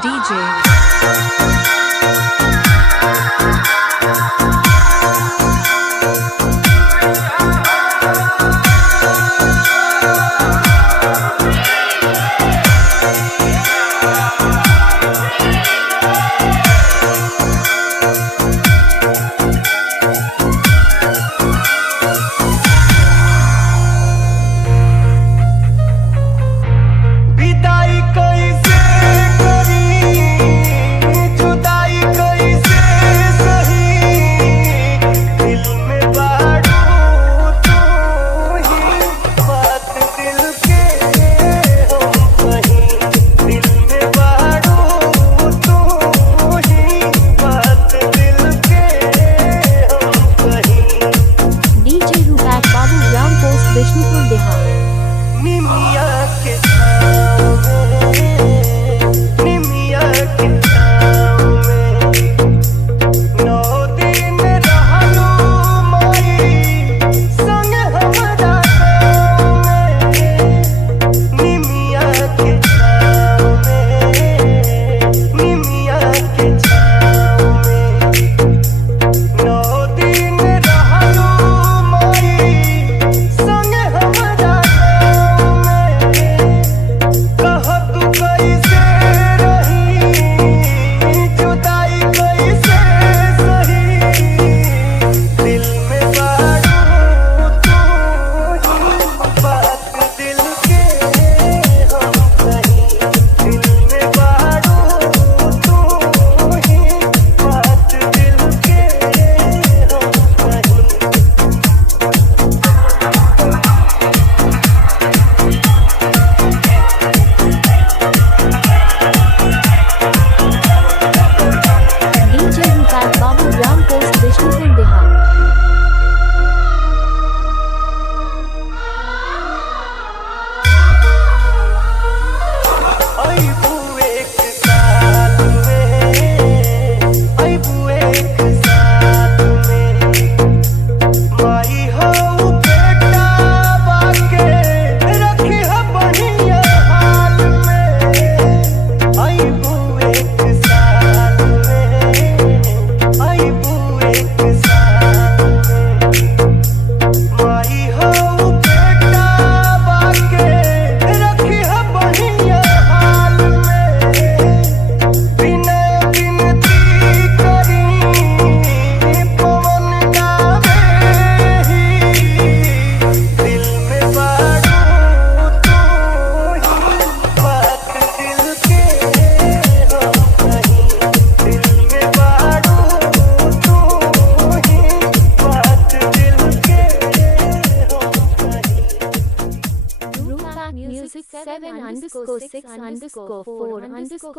DJ Vishnupur Bihar. निमिया के छाँव में, निमिया के छाँव में 9 दिन रहलू माई संग हमरा गाँव में। निमिया के छाँव में, निमिया के छाँव में 9 दिन रहलू माई संग हमरा गाँव में। कह तू कैसे रही, जुदाई कैसे सही, दिल में बारू तू ही, बात दिल के हम कहीं। दिल में बारू तू ही, बात दिल के हम कहीं। डीजे रूपक बाबू ग्राम पोस्ट विष्णुपुर बिहार। अइबू एक साल में, अइबू एक साल में माई हऊ बेटा बाके रखिह बढ़िया हाल में। अइबू एक साल में, अइबू एक साल में माई हऊ बेटा बाके रखिह बढ़िया हाल में। बिनय बिनती करी पवन गावे ही, दिल में बारू तू ही, बात दिल के हम कहीं। दिल में बारू तू ही, बात दिल के हम कहीं। रूपक म्यूजिक 7_6_4_4_